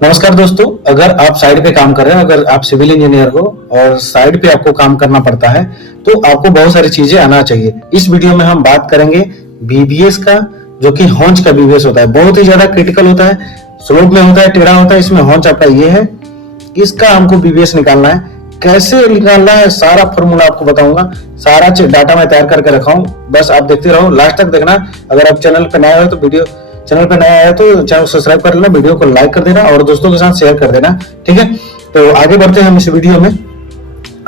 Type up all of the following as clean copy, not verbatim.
नमस्कार दोस्तों, अगर आप साइड पे काम कर रहे हो, अगर आप सिविल इंजीनियर हो और साइड पे आपको काम करना पड़ता है तो आपको बहुत सारी चीजें आना चाहिए। इस वीडियो में हम बात करेंगे बीबीएस का, जो कि हॉन्च का बीबीएस होता है। बहुत ही ज्यादा क्रिटिकल होता है, स्लोप में होता है, टेढ़ा होता है। इसमें हॉन्च आपका ये है, इसका हमको बीबीएस निकालना है। कैसे निकालना है सारा फॉर्मूला आपको बताऊंगा, सारा डाटा मैं तैयार करके रखा हूँ। बस आप देखते रहो, लास्ट तक देखना। अगर आप चैनल पे नए हो तो चैनल पे नया है तो चैनल सब्सक्राइब कर लेना, वीडियो को लाइक कर देना और दोस्तों के साथ शेयर कर देना, ठीक है। तो आगे बढ़ते हैं हम इस वीडियो में।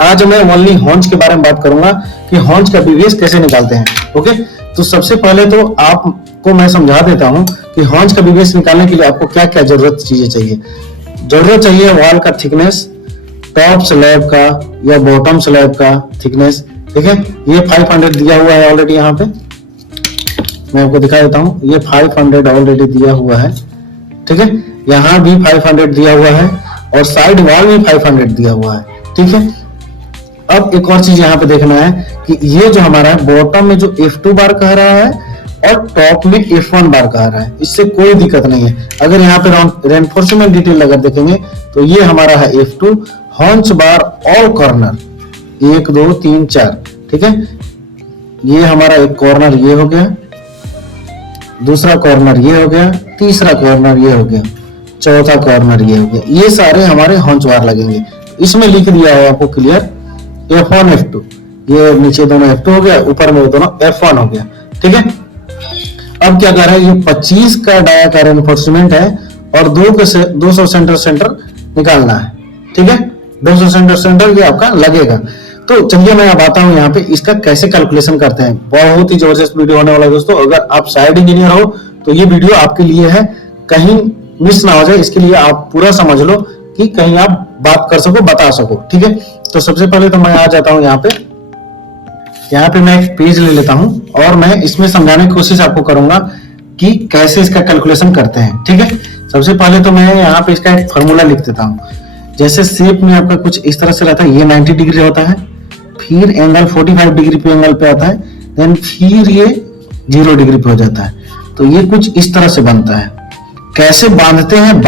आज मैं ओनली हॉन्च के बारे में बात करूंगा कि हॉन्च का बीबीएस कैसे निकालते हैं। ओके, तो सबसे पहले तो आपको मैं समझा देता हूं कि हॉन्च का बीबीएस निकालने के लिए आपको क्या क्या चीजें चाहिए। जरूरत चाहिए वॉल का थिकनेस, टॉप स्लैब का या बॉटम स्लैब का थिकनेस, ठीक है। ये 500 दिया हुआ है ऑलरेडी, यहाँ पे मैं आपको दिखा देता हूँ। ये 500 ऑलरेडी दिया हुआ है, ठीक है। यहाँ भी 500 दिया हुआ है और साइड वॉल में 500 दिया हुआ है, ठीक है। अब एक और चीज यहाँ पे देखना है कि ये जो हमारा बॉटम में जो F2 बार कह रहा है और टॉप में F1 बार कह रहा है, इससे कोई दिक्कत नहीं है। अगर यहाँ पे रेनफोर्समेंट डिटेल अगर देखेंगे तो ये हमारा है F2 हॉन्च बार ऑल कॉर्नर 1 2 3 4, ठीक है। ये हमारा एक कॉर्नर ये हो गया, दूसरा कॉर्नर ये हो गया, तीसरा कॉर्नर ये हो गया, चौथा कॉर्नर ये हो गया। ये सारे हमारे हॉन्च बार लगेंगे। इसमें लिख दिया है आपको क्लियर F1 F2, ये नीचे दोनों F2 हो गया, ऊपर में दोनों F1 हो गया, ठीक है। अब क्या कर रहा है, ये 25 का डाया का रेनफोर्समेंट है और 200 सेंटर निकालना है, ठीक है। 200 सेंटर ये आपका लगेगा। तो चलिए मैं अब आता हूं यहाँ पे इसका कैसे कैलकुलेशन करते हैं। बहुत ही जबरदस्त वीडियो होने वाला है दोस्तों। अगर आप साइड इंजीनियर हो तो ये वीडियो आपके लिए है, कहीं मिस ना हो जाए, इसके लिए आप पूरा समझ लो कि कहीं आप बात कर सको, बता सको, ठीक है। तो सबसे पहले तो मैं आ जाता हूँ यहाँ पे मैं एक पेज ले लेता हूँ और मैं इसमें समझाने की कोशिश आपको करूंगा कि कैसे इसका कैलकुलेशन करते हैं, ठीक है। सबसे पहले तो मैं यहाँ पे इसका एक फॉर्मूला लिख देता हूँ। जैसे शेप में आपका कुछ इस तरह से रहता है, ये 90 डिग्री होता है, फिर एंगल 45 डिग्री पे एंगल पे आता है, देन फिर ये 0 डिग्री पे हो जाता है। तो ये कुछ इस तरह से बनता है। कैसे बांधते हैं,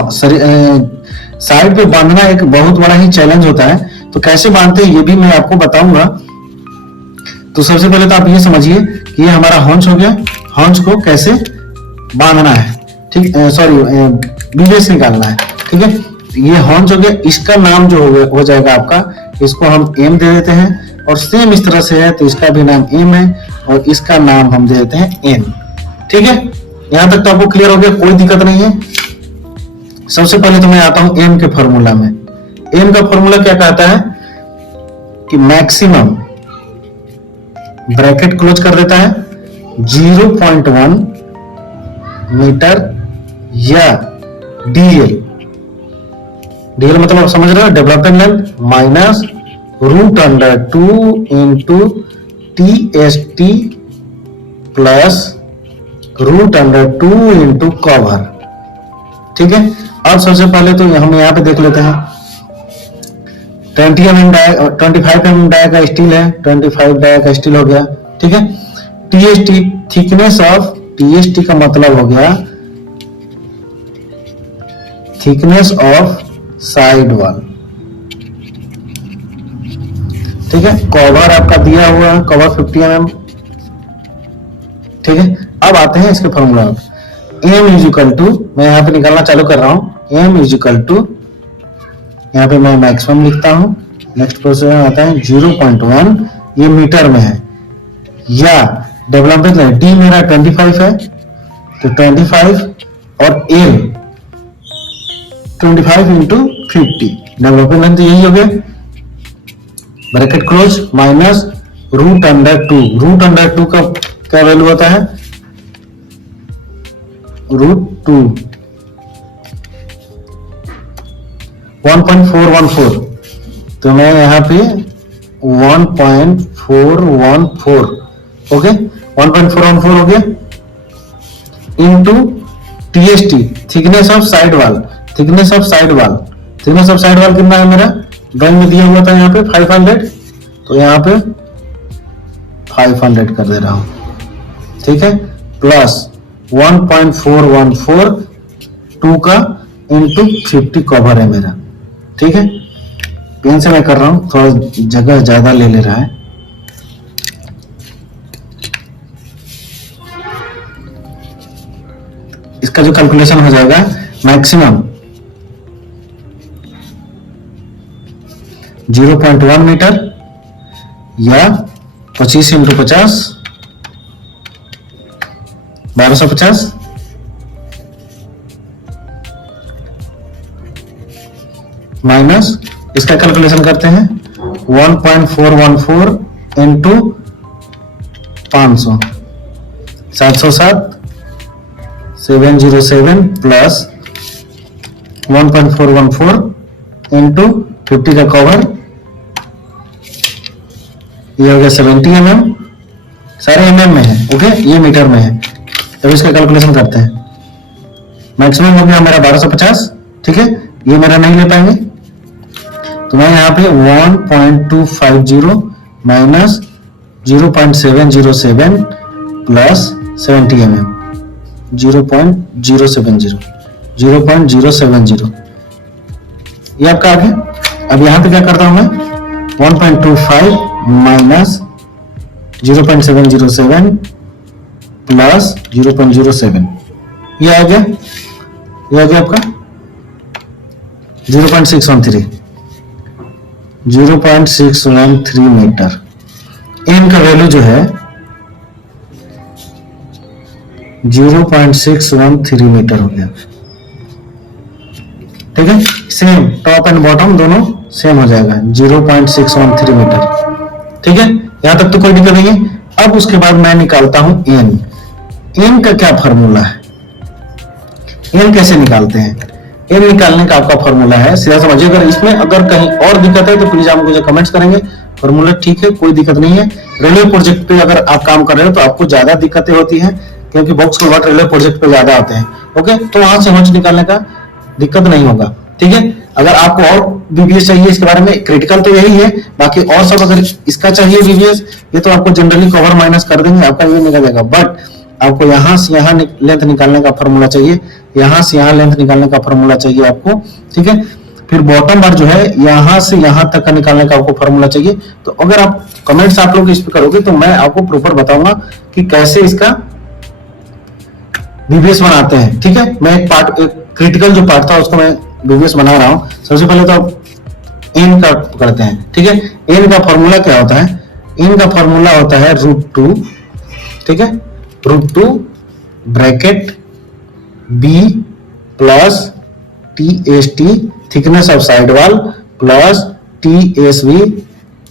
साइड पे बांधना एक बहुत बड़ा ही चैलेंज होता है। तो कैसे बांधते हैं ये भी मैं आपको बताऊंगा। तो सबसे पहले तो आप ये समझिए कि ये हमारा हॉन्च हो गया। हॉन्च को कैसे बांधना है, ठीक, सॉरी बीबीएस निकालना है, ठीक है। ये हॉन्च हो गया, इसका नाम जो हो जाएगा आपका, इसको हम एम दे देते हैं और सेम इस तरह से है तो इसका भी नाम एम है और इसका नाम हम दे देते हैं एन, ठीक है। यहां तक तो आपको क्लियर हो गया, कोई दिक्कत नहीं है। सबसे पहले तो मैं आता हूं एम के फॉर्मूला में। एम का फॉर्मूला क्या कहता है कि मैक्सिमम ब्रैकेट क्लोज कर देता है 0.1 मीटर या डीएल मतलब समझ रहे हो, development length minus √2 into TST plus √2 into cover, ठीक है। अब सबसे पहले तो हम यहाँ पे देख लेते हैं 25 mm डाया का स्टील है, 25 डाया का स्टील हो गया, ठीक है। TST थिकनेस ऑफ, TST का मतलब हो गया थिकनेस ऑफ साइड वॉल, ठीक है। कवर आपका दिया हुआ है, कवर 50 mm, ठीक है। अब आते हैं इसके formula. m is equal to, मैं यहाँ पे निकालना चालू कर रहा हूं, m इज इक्वल टू, यहाँ पे मैं मैक्सिमम लिखता हूं। नेक्स्ट प्रोसेस आता है 0.1, ये मीटर में है, या डेवलपमेंट लेंथ d मेरा 25 है तो 25 और l 25 इंटू 50, डेवलपमेंट लेंथ यही हो गया। ब्रैकेट क्लोज माइनस √2 का क्या वैल्यू होता है, √2 1.414, तो मैं यहाँ पे 1.414, ओके 1.414 हो गया into TST thickness of side wall. Thickness of side wall कितना है मेरा, ड्राइंग में दिया हुआ था यहाँ पे 500, तो यहाँ पे 500 कर दे रहा हूं, ठीक है, प्लस 1.414 2 का इंटू 50 कवर है मेरा। ठीक है, पेन से मैं कर रहा हूं, थोड़ा जगह ज्यादा ले रहा है। इसका जो कैलकुलेशन हो जाएगा मैक्सिमम 0.1 मीटर या 25 इंटू 50 1250 माइनस इसका कैलकुलेशन करते हैं 1.414 इंटू 500 707 707 प्लस 1.414 इंटू 50 का कवर, ये हो गया 70 mm, सारे mm में है। ओके, ये मीटर में है। तो इसका कैलकुलेशन करते हैं। मैक्सिमम हो गया मेरा 1250। ठीक है, ये मेरा नहीं ले पाएंगे तो मैं यहाँ पे 1.250 माइनस 0.707 प्लस 70 mm 0.070 ये आपका आ गया। अब यहां पे क्या करता हूं मैं 1.25 माइनस 0.707 प्लस 0.07 ये आ गया आपका 0.613 मीटर। एन का वैल्यू जो है 0.613 मीटर हो गया। ठीक है, सेम टॉप एंड बॉटम दोनों सेम हो जाएगा 0.613 मीटर। ठीक है, यहां तक तो कोई दिक्कत नहीं है। अब उसके बाद मैं निकालता हूं एन। एन का क्या फॉर्मूला है, एन कैसे निकालते हैं? एन निकालने का आपका फॉर्मूला है, सीधा समझिए। अगर इसमें अगर कहीं और दिक्कत है तो प्लीज आप मुझे कमेंट्स करेंगे। फॉर्मूला ठीक है, कोई दिक्कत नहीं है। रेलवे प्रोजेक्ट पे अगर आप काम कर रहे हो तो आपको ज्यादा दिक्कतें होती हैं क्योंकि बॉक्स कन्वर्ट रेलवे प्रोजेक्ट पे ज्यादा आते हैं। ओके, तो वहां से हंच निकालने का दिक्कत नहीं होगा। ठीक है, अगर आपको और बीबीएस चाहिए इसके बारे में, क्रिटिकल तो यही है, बाकी और सब अगर इसका चाहिए बीबीएस, ये तो आपको जनरली कवर माइनस कर देंगे, आपका ये निकल जाएगा। बट आपको यहां से यहां लेंथ निकालने का फॉर्मूला चाहिए, यहां से यहां लेंथ निकालने का फॉर्मूला चाहिए आपको। ठीक है, फिर बॉटम बार जो है यहां से यहां तक का निकालने का आपको फॉर्मूला चाहिए। तो अगर आप कमेंट्स आप लोग इस पे करोगे तो मैं आपको प्रॉपर बताऊंगा कि कैसे इसका बीबीएस बनाते हैं। ठीक है, मैं एक पार्ट, एक क्रिटिकल जो पार्ट था उसको मैं बीबीएस बना रहा हूं। सबसे पहले तो एन का करते हैं। ठीक है, एन का फॉर्मूला क्या होता है? एन का फॉर्मूला होता है √2। ठीक है, √2 bracket B plus TST thickness of side wall plus TSV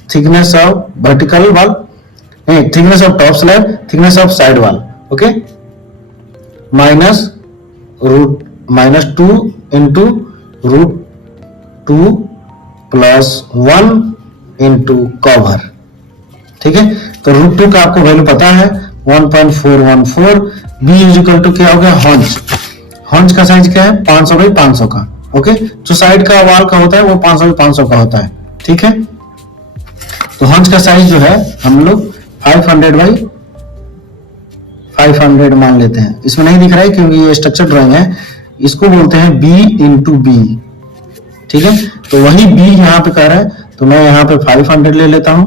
thickness of vertical wall, नहीं thickness of top slab, thickness of side wall. Okay, -2 into √2 plus 1 into cover. ठीक है, तो √2 का आपको वैल्यू पता है 1.414। बी इजिकल टू क्या हो गया? हॉन्च। हॉन्च का साइज क्या है? 500 बाई 500 का। ओके, जो साइड का वॉल का होता है वो 500 बाई 500 का होता है। ठीक है, तो हॉन्च का साइज जो है हम लोग 500 बाई 500 मान लेते हैं। इसमें नहीं दिख रहा है क्योंकि ये स्ट्रक्चर ड्राइंग है, इसको बोलते हैं B इंटू बी। ठीक है, तो वही B यहाँ पे कर रहा है, तो मैं यहाँ पे 500 ले लेता हूं,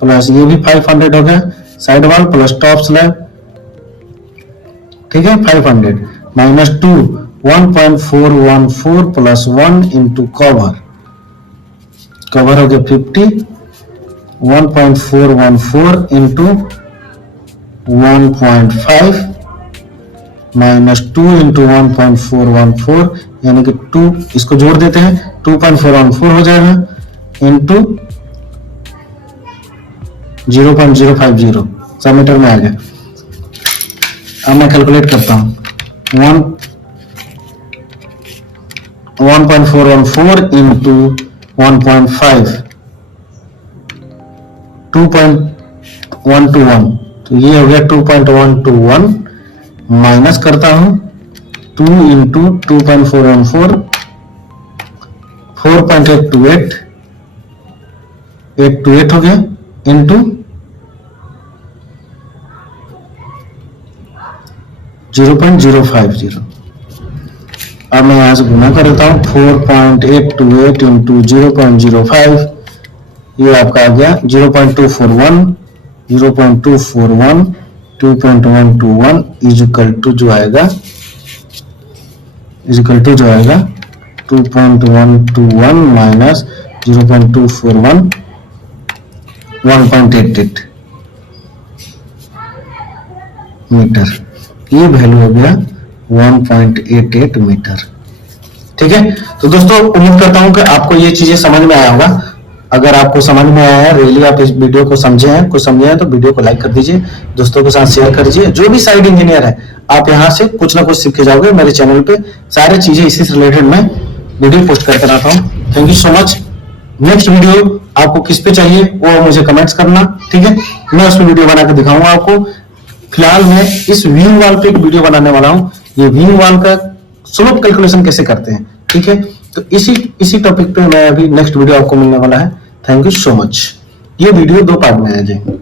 प्लस ये भी 500 हो गया, side wall plus top slab. ठीक है, 500 minus 2 1.414 plus 1 into cover. Cover हो गया 50, 1.414 इंटू 1.5 माइनस 2 इंटू 1.414 यानी कि 2, इसको जोड़ देते हैं 2.414 हो जाएगा इंटू 0.050 सब मीटर में आ गया। अब मैं कैलकुलेट करता हूं 1.414 इंटू 1.5 2.121, तो ये हो गया 2.121 माइनस करता हूं 2 इंटू 2.414 4.828 हो गया इंटू 0.050। अब मैं यहाँ से गुना कर देता हूँ 4.828 इंटू 0.05, ये आपका आ गया 0.241, 0.241 2.121 इजिकल टू जो आएगा 2.121 माइनस 0.241 1.88 मीटर, ये वैल्यू हो गया 1.88 मीटर। ठीक है, तो दोस्तों उम्मीद करता हूं कि आपको ये चीजें समझ में आया होगा। अगर आपको समझ में आया है, रियली आप इस वीडियो को समझे हैं, कुछ समझे हैं, तो वीडियो को लाइक कर दीजिए, दोस्तों के साथ शेयर कर दीजिए। जो भी साइड इंजीनियर है, आप यहाँ से कुछ ना कुछ सीख के जाओगे। मेरे चैनल पे सारी चीजें इसी से रिलेटेड मैं वीडियो पोस्ट करते रहता हूँ। Thank you so much. Next video आपको किस पे चाहिए वो मुझे कमेंट्स करना, ठीक है, मैं उसमें वीडियो बना के दिखाऊंगा आपको। फिलहाल मैं इस व्हील वॉल पे एक वीडियो बनाने वाला हूँ, ये व्हील वॉल का स्लोप कैलकुलेशन कैसे करते हैं। ठीक है, तो इसी टॉपिक पे मैं अभी नेक्स्ट वीडियो आपको मिलने वाला है। Thank you so much. ये वीडियो 2 पार्ट में आ जाएंगे।